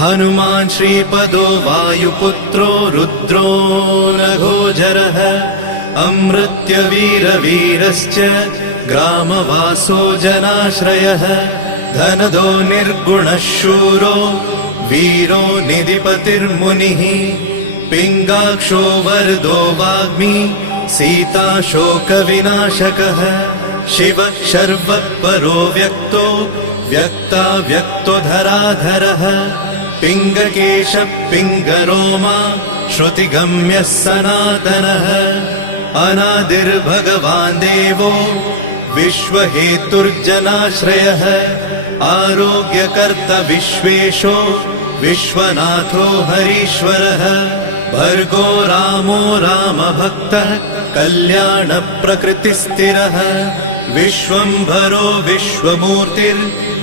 हनुमान् श्रीपदो वायुपुत्रो रुद्रो नघोजरः अमृत्यवीरवीरश्च ग्रामवासो जनाश्रयः धनदो निर्गुणः शूरो वीरो निधिपतिर्मुनिः पिङ्गाक्षो वरदो वाग्मी सीता शोकविनाशकः शिवः शर्वः परो व्यक्तो व्यक्तो धराधरः पिङ्गकेशः पिङ्गरोमा श्रुतिगम्यः सनातनः अनादिर्भगवान् देवो विश्वहेतुर्जनाश्रयः आरोग्यकर्ता विश्वेशो विश्वनाथो हरीश्वरः भर्गो रामो रामभक्तः कल्याणप्रकृतिस्थिरः विश्वम्भरो विश्वमूर्तिर्